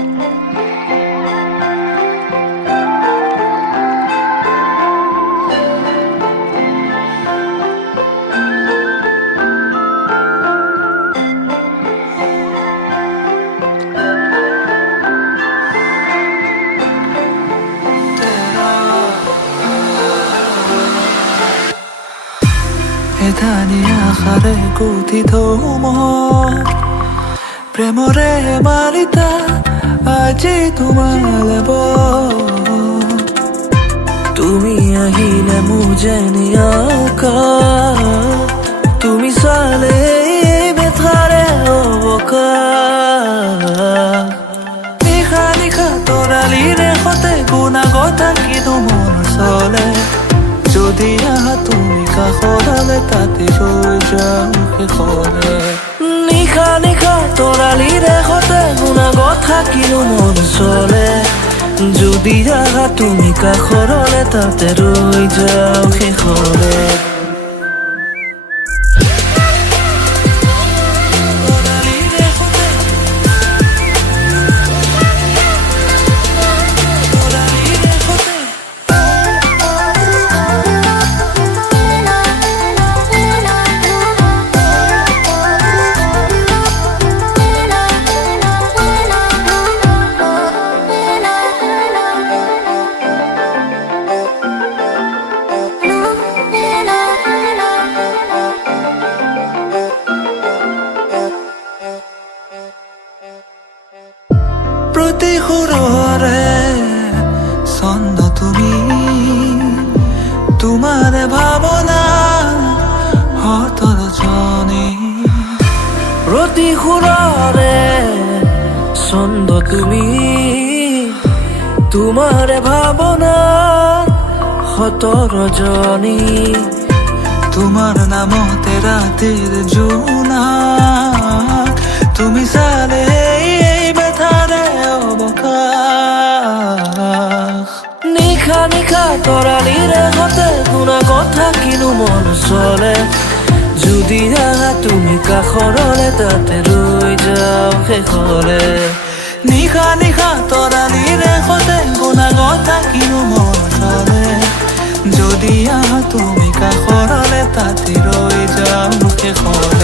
এধানিয়া খাৰে গুঠিত মই প্ৰেমৰে মালিতা আজি তোমালে তুমি আহিলে মোৰ যেনি আকাশ তুমি চালে বেথাৰে অৱকাশ নিশা নিশা তৰালিৰে সতে গুণাগত কিন্তু মন চলে যদি আহা তুমি কাষলে তাতে ৰৈ যাওঁ শেষলে নিশা নিশা তৰালিৰে সতে গুণাগত থাকিও মন চলে যদি আহা তুমি কাষলে তাতে ৰৈ যাওঁ শেষলে প্ৰতি সুৰৰে ছন্দ তুমি তোমাৰ ভাৱনা হতৰ জনী প্ৰতি সুৰৰে ছন্দ তুমি তোমাৰ ভাৱনা হতৰ জনী তোমাৰ নামতে ৰাতিৰ জোনা তুমি চালে নিশা নিশা তৰালিৰে সতে গুণাগত থাকিনো মন চলে যদি আহা তুমি কাষৰলে তাতে ৰৈ যাওঁ শেষলে নিশা নিশা তৰালিৰে সতে গুণাগত থাকিনো মন চলে যদি আহা তুমি কাষৰলে তাতে ৰৈ যাওঁ শেষলে